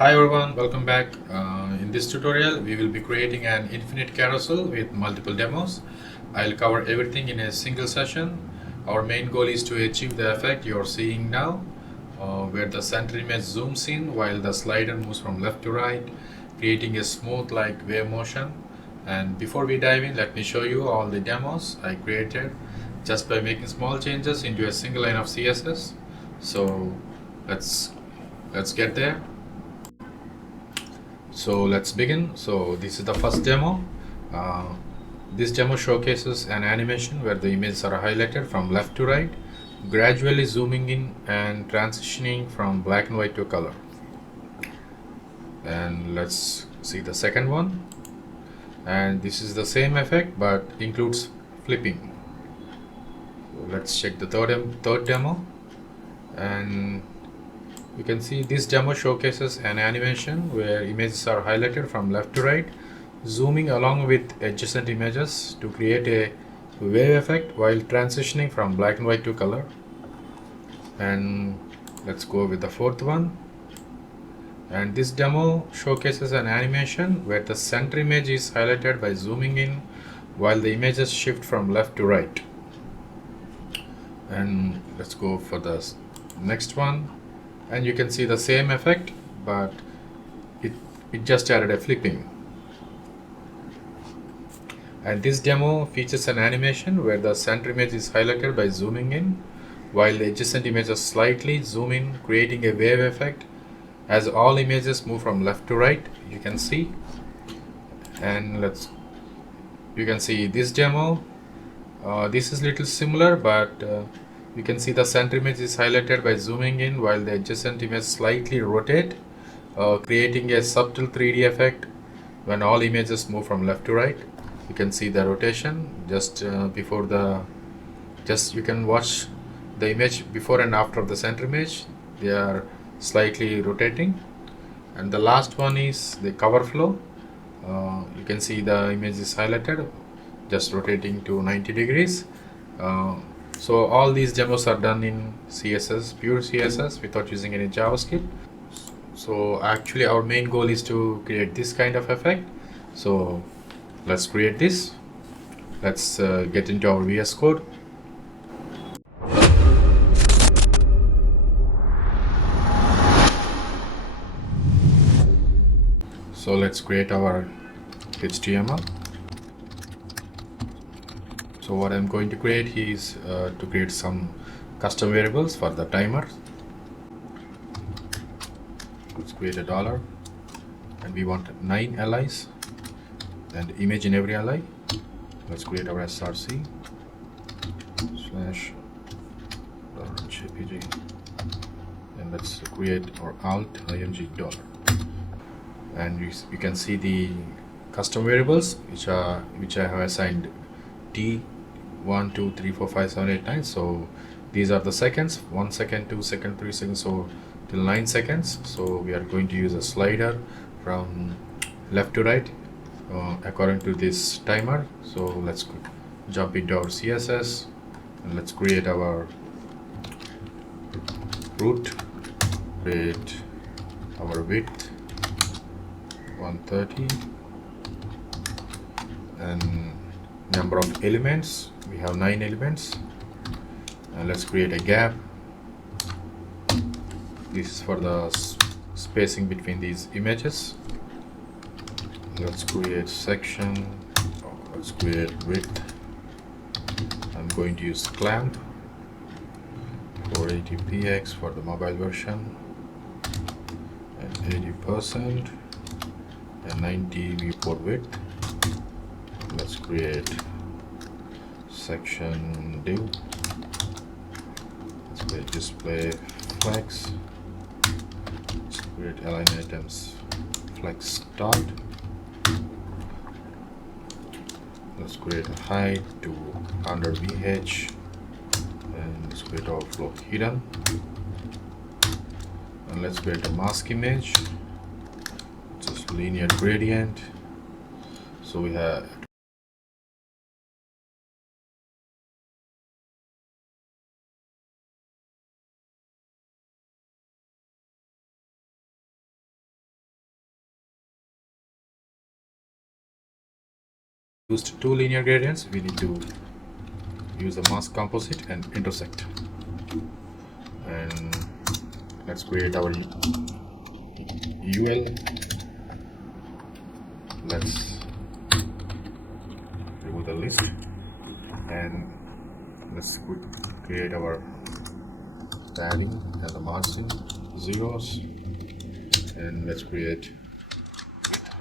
Hi everyone, welcome back. In this tutorial, we will be creating an infinite carousel with multiple demos. I'll cover everything in a single session. Our main goal is to achieve the effect you're seeing now, where the center image zooms in while the slider moves from left to right, creating a smooth like wave motion. And before we dive in, let me show you all the demos I created just by making small changes into a single line of CSS. So let's get there. So let's begin. So this is the first demo. Uh, this demo showcases an animation where the images are highlighted from left to right, gradually zooming in and transitioning from black and white to color. And let's see the second one. And this is the same effect but includes flipping. So let's check the third demo. And you can see this demo showcases an animation where images are highlighted from left to right, zooming along with adjacent images to create a wave effect while transitioning from black and white to color. And let's go with the fourth one. And this demo showcases an animation where the center image is highlighted by zooming in while the images shift from left to right. And let's go for the next one. And you can see the same effect, but it just added a flipping. And this demo features an animation where the center image is highlighted by zooming in while the adjacent images slightly zoom in, creating a wave effect as all images move from left to right. You can see. And you can see this demo. This is little similar, but you can see the center image is highlighted by zooming in while the adjacent image slightly rotate, creating a subtle 3D effect when all images move from left to right. You can see the rotation just you can watch the image before and after the center image. They are slightly rotating. And the last one is the cover flow. You can see the image is highlighted, just rotating to 90 degrees. So all these demos are done in CSS, pure CSS, without using any JavaScript. So actually our main goal is to create this kind of effect. So let's create this. Let's get into our VS Code. So let's create our HTML. So what I'm going to create is to create some custom variables for the timer. Let's create a dollar, and we want 9 LIs and image in every LI. Let's create our src slash $jpg, and let's create our alt img dollar. And you can see the custom variables which I have assigned t 1 2 3 4 5 7 8 9. So these are the seconds: 1 second, 2 second, 3 seconds, so till 9 seconds. So we are going to use a slider from left to right according to this timer. So let's jump into our CSS and let's create our root, create our width 130, and number of elements, we have 9 elements. And let's create a gap. This is for the spacing between these images. Let's create section. Let's create width. I'm going to use clamp 480px for the mobile version, and 80% and 90 viewport width. Let's create section div. Let's create display flex. Let's create align items flex start. Let's create a height to 100 VH, and let's create overflow hidden. And let's create a mask image, just linear gradient. So we have used two linear gradients, we need to use the mask composite and intersect. And let's create our UL. Let's remove the list and let's create our padding and the margin zeros, and let's create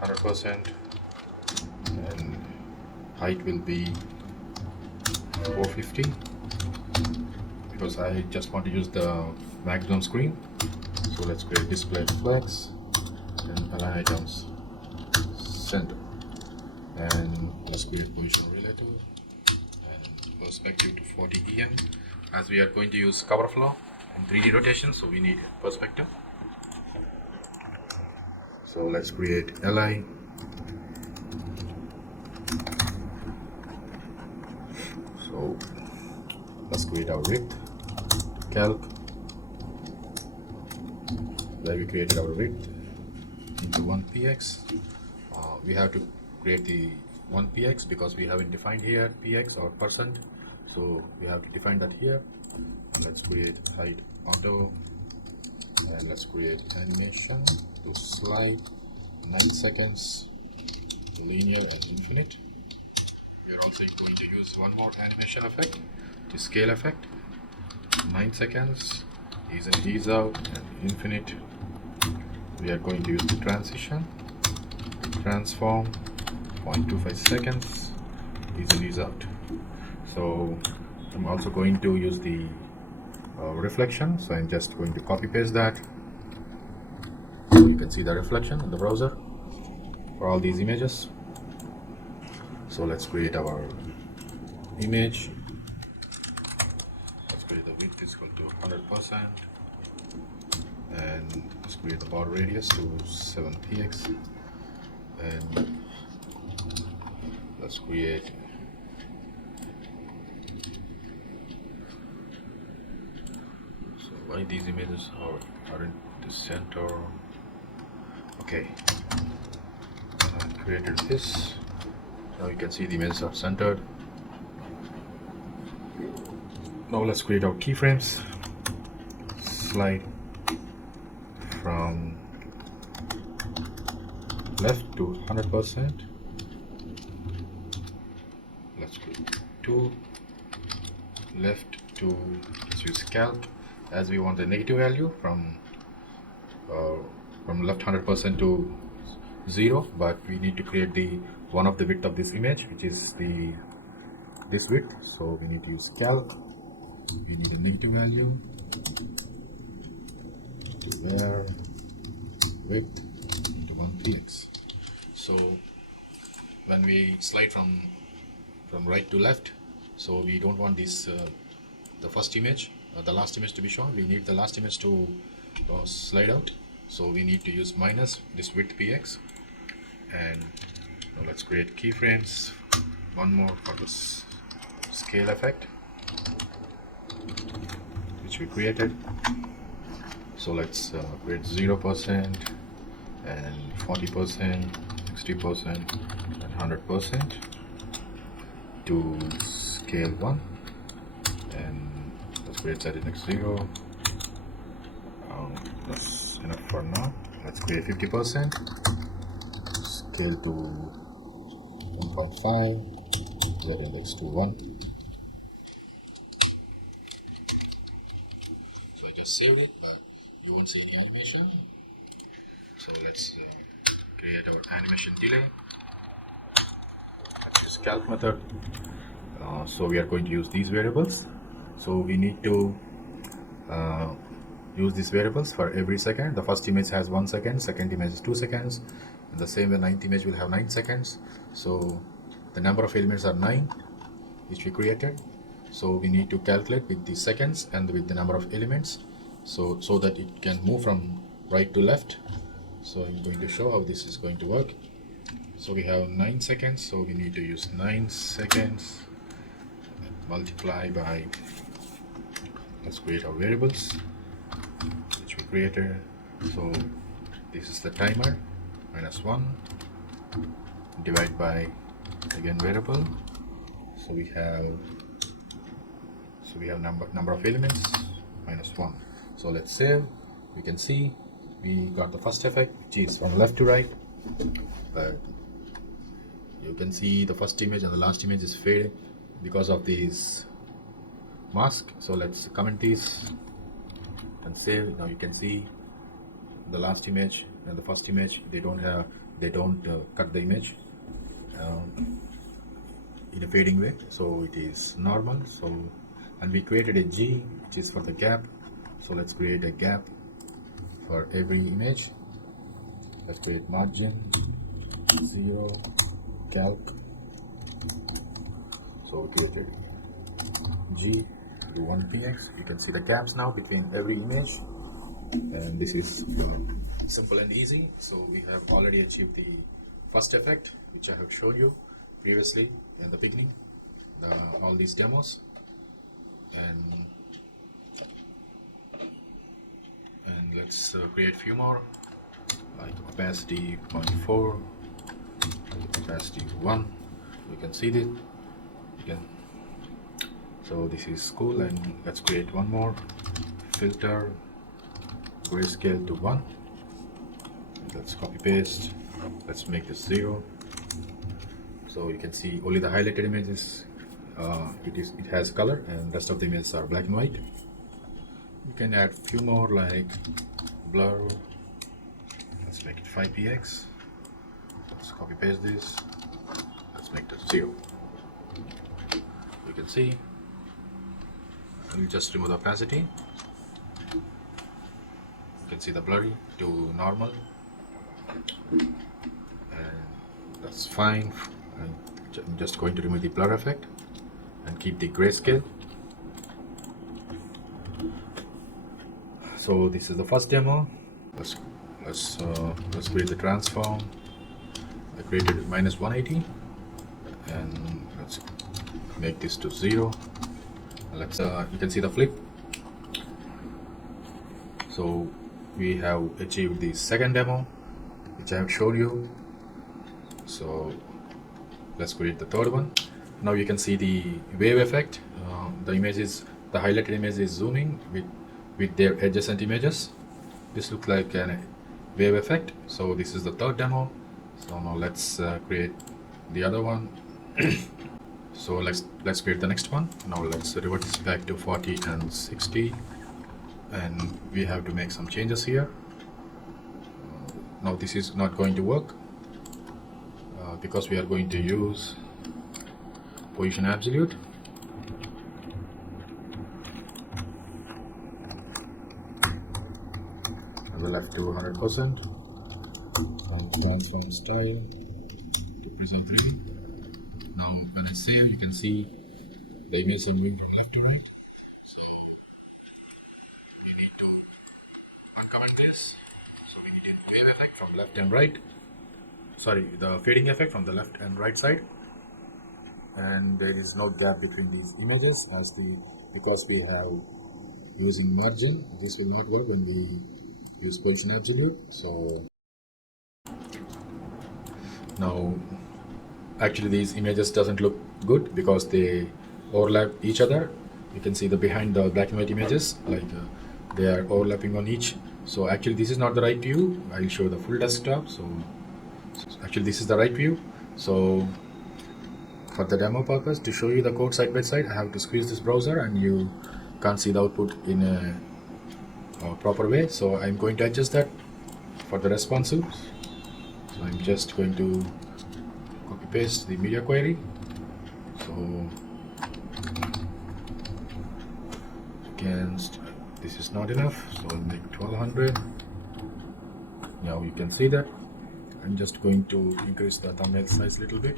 100% and height will be 450 because I just want to use the maximum screen. So let's create display flex and align items center, and let's create position relative and perspective to 40 EM. As we are going to use cover flow and 3D rotation, so we need perspective. So let's create li. So let's create our width, calc, where we created our width into 1px. We have to create the 1px because we haven't defined here px or percent, so we have to define that here. Let's create height auto, and let's create animation to slide 9 seconds, linear and infinite. We're also going to use one more animation effect, to scale effect, 9 seconds, ease in, ease out, and infinite. We are going to use the transition, transform, 0.25 seconds, ease in, ease out. So I'm also going to use the reflection, so I'm just going to copy paste that. So you can see the reflection in the browser for all these images. So let's create our image. Let's create the width is equal to 100%, and let's create the border radius to 7px, and let's create why these images aren't the center. Okay, I created this. Now you can see the images are centered. Now let's create our keyframes. Slide from left to 100%. Let's create 2 left to, let's use calc, as we want the negative value from left 100% to 0, but we need to create the one of the width of this image, which is this width. So we need to use calc. We need a negative value to where width into 1px. So when we slide from right to left, so we don't want this the first image, the last image to be shown. We need the last image to slide out, so we need to use minus this width px. And now let's create keyframes, one more for this scale effect which we created. So let's create 0% and 40%, 60% and 100% to scale 1, and let's create ZNX 0. That's enough for now. Let's create 50%, scale to 1.5, ZNX to 1. So I just saved it, but you won't see any animation. So let's create our animation delay. Use calc method. So we are going to use these variables. So we need to use these variables for every second. The first image has 1 second, second image is 2 seconds, and the same, the ninth image will have 9 seconds. So the number of elements are 9 which we created. So we need to calculate with the seconds and with the number of elements, so that it can move from right to left. So I'm going to show how this is going to work. So we have 9 seconds, so we need to use 9 seconds multiply by, let's create our variables which we created. So this is the timer, -1 divide by again variable. So we have number of elements -1. So let's save. We can see we got the first effect, which is from left to right, but you can see the first image and the last image is faded because of these mask. So let's comment this and save. Now you can see the last image and the first image, they don't cut the image in a fading way, so it is normal. So, and we created a G, which is for the gap. So let's create a gap for every image. Let's create margin 0 calc. So we created G to 1px. You can see the gaps now between every image, and this is simple and easy. So we have already achieved the first effect, which I have shown you previously in the beginning, all these demos, and let's create few more, like opacity 0.4, opacity 1. You can see this. So this is cool, and let's create one more filter, grayscale to 1. Let's copy paste. Let's make this 0. So you can see only the highlighted images, it has color, and rest of the images are black and white. You can add few more like blur. Let's make it 5px. Let's copy paste this. Let's make this 0. You can see. We'll just remove the opacity. You can see the blurry to normal, and that's fine. I'm just going to remove the blur effect and keep the grayscale. So this is the first demo. Let's create the transform. I created it -180, and let's make this to 0. Let's you can see the flip. So we have achieved the second demo, which I have showed you. So let's create the third one. Now you can see the wave effect. The highlighted image is zooming with their adjacent images. This looks like a wave effect. So this is the third demo. So now let's create the other one. So let's create the next one. Now let's revert this back to 40 and 60, and we have to make some changes here. Now this is not going to work because we are going to use position absolute. I will left to 100%. Transform style to present ready. Now when I save, you can see the image is moving from left to right. So we need to uncomment this. So we need a wave effect from left and right. Sorry, the fading effect from the left and right side. And there is no gap between these images because we have using margin. This will not work when we use position absolute. So now actually these images doesn't look good because they overlap each other. You can see the behind the black and white images, like they are overlapping on each. So actually this is not the right view. I'll show the full desktop. So actually this is the right view. So for the demo purpose, to show you the code side by side, I have to squeeze this browser and you can't see the output in a proper way. So I'm going to adjust that for the responsive. So I'm just going to copy paste the media query. So against this is not enough, so I'll make 1200. Now you can see that. I'm just going to increase the thumbnail size a little bit.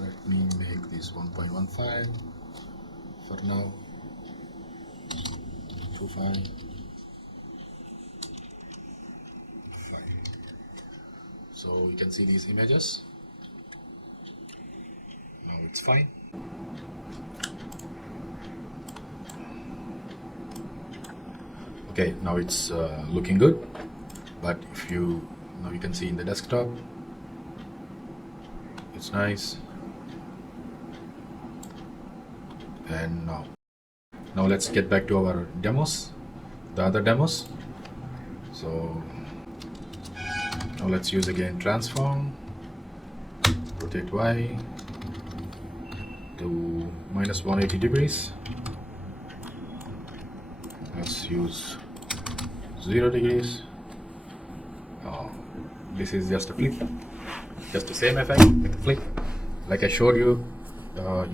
Let me make this 1.15 for now. 25. So you can see these images. Now it's fine. Okay, now it's looking good. but if you now you can see in the desktop, it's nice. And now let's get back to our demos, the other demos. So now let's use again transform, rotate Y to -180 degrees. Let's use 0 degrees. This is just a flip, just the same effect with the flip, like I showed you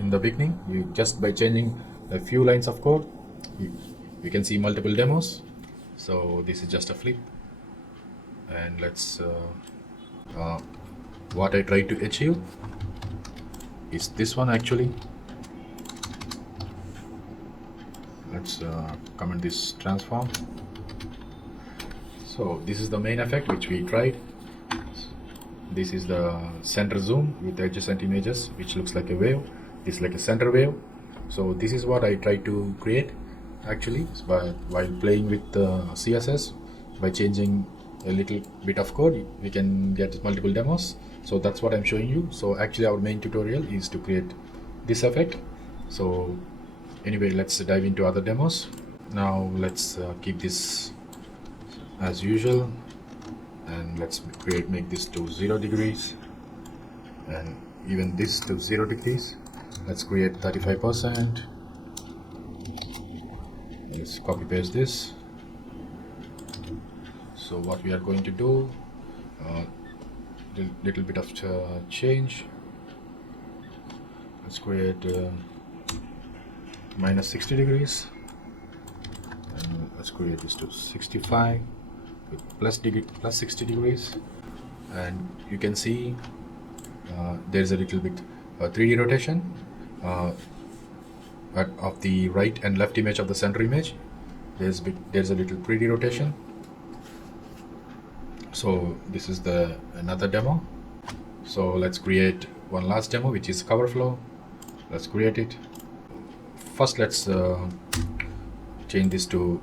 in the beginning. You just by changing a few lines of code, you can see multiple demos. So this is just a flip, and let's what I try to achieve is this one actually. Let's comment this transform. So this is the main effect which we tried. This is the center zoom with adjacent images, which looks like a wave. This is like a center wave. So this is what I try to create actually while playing with CSS. By changing a little bit of code, we can get multiple demos. So that's what I'm showing you. So actually our main tutorial is to create this effect. So anyway, let's dive into other demos. Now let's keep this as usual, and let's make this to 0 degrees, and even this to 0 degrees. Let's create 35%. Let's copy paste this. So what we are going to do, little bit of change. Let's create -60 degrees, and let's create this to 65 with plus 60 degrees. And you can see there's a little bit 3D rotation of the right and left image of the center image. There's a little 3D rotation. So this is another demo. So let's create one last demo, which is cover flow. Let's create it. First let's change this to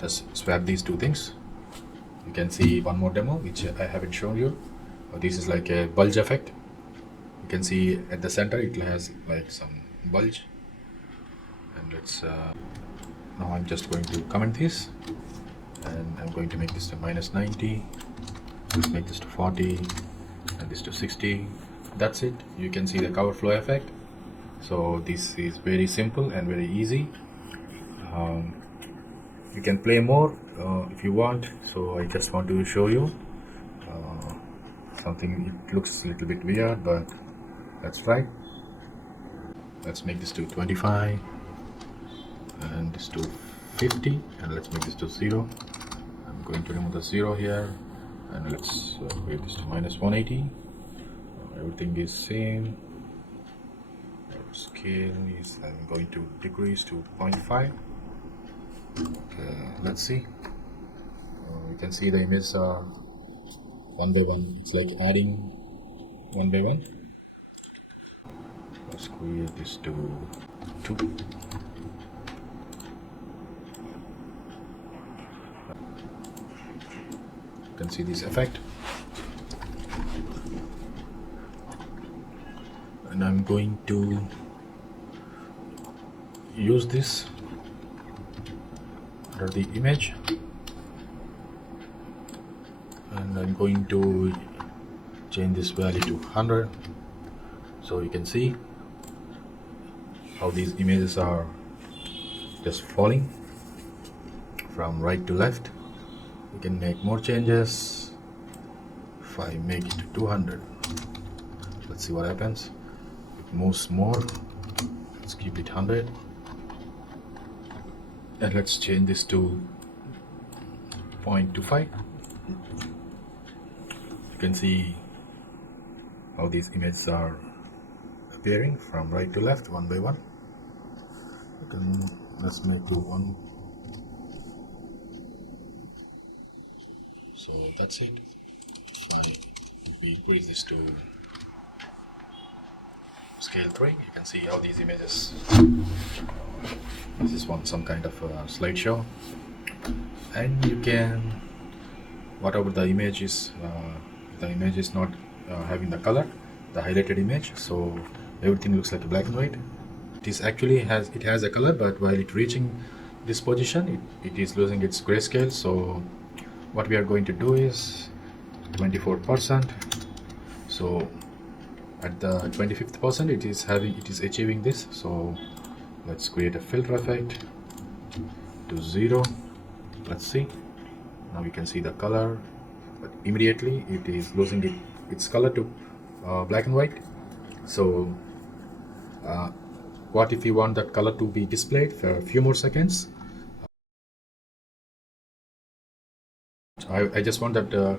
just swap these two things. You can see one more demo which I haven't shown you. This is like a bulge effect. You can see at the center it has like some bulge. And let's now I'm just going to comment this, and I'm going to make this to -90. Let's make this to 40 and this to 60. That's it. You can see the cover flow effect. So this is very simple and very easy. You can play more if you want. So I just want to show you something. It looks a little bit weird, but let's try. Let's make this to 25 and this to 50, and let's make this to 0. I'm going to remove the 0 here, and let's create this to -180. Everything is same. Scale is, I'm going to decrease to 0.5. Okay, let's see. You can see the images are one by one. It's like adding one by one. Let's create this to 2. You can see this effect. And I'm going to use this under the image, and I'm going to change this value to 100, so you can see how these images are just falling from right to left. You can make more changes. If I make it to 200, let's see what happens. It moves more. Let's keep it 100, and let's change this to 0.25. You can see how these images are appearing from right to left one by one. Let's make to 1. So that's it. Fine. If we increase this to scale 3, you can see how these images. This is some kind of slideshow, and you can whatever the image is not having the color, the highlighted image, so everything looks like a black and white. It has a color, but while it reaching this position, it is losing its grayscale. So what we are going to do is 24%. So at the 25th percent, it is achieving this. So let's create a filter effect to 0. Let's see. Now you can see the color, but immediately it is losing its color to black and white. So what if you want that color to be displayed for a few more seconds? I just want that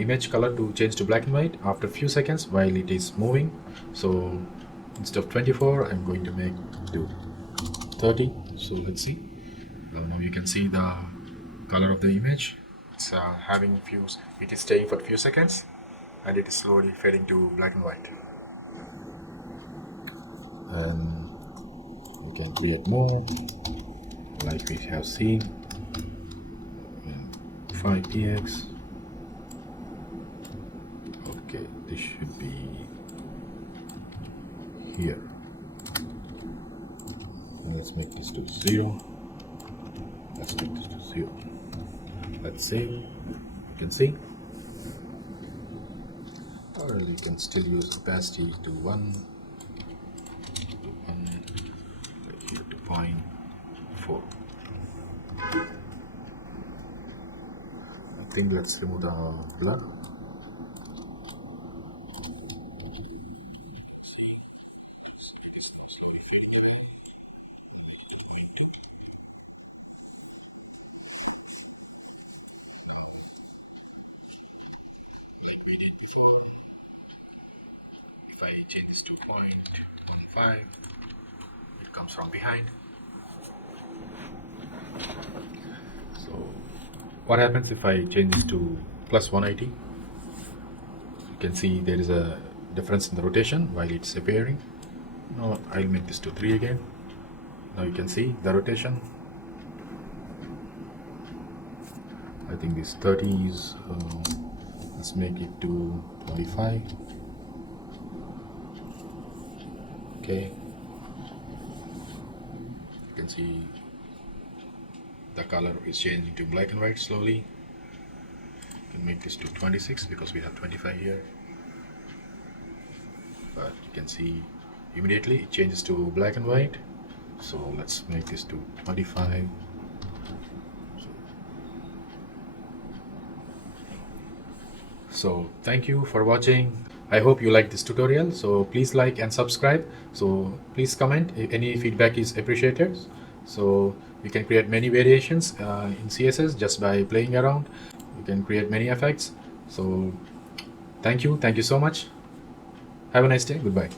image color to change to black and white after a few seconds while it is moving. So instead of 24, I'm going to make to 30. So let's see. Now you can see the color of the image. It's it is staying for a few seconds, and it is slowly fading to black and white. And we can create more, like we have seen. 5px. Okay, this should be here. Let's make this to 0. Let's make this to 0. Let's save. You can see. Or you can still use opacity to 1, right here to 0.4. I think let's remove the blur. See, it is slowly fading. Like we did before. If I change this to 0.15, it comes from behind. So what happens if I change this to plus 180? You can see there is a difference in the rotation while it's appearing. Now I'll make this to 3 again. Now you can see the rotation. I think this 30 is, let's make it to 25. Okay, you can see the color is changing to black and white slowly. You can make this to 26 because we have 25 here, but you can see immediately it changes to black and white. So let's make this to 25. So thank you for watching. I hope you like this tutorial. So please like and subscribe. So please comment. Any feedback is appreciated. So you can create many variations in CSS just by playing around. You can create many effects. So thank you so much. Have a nice day. Goodbye.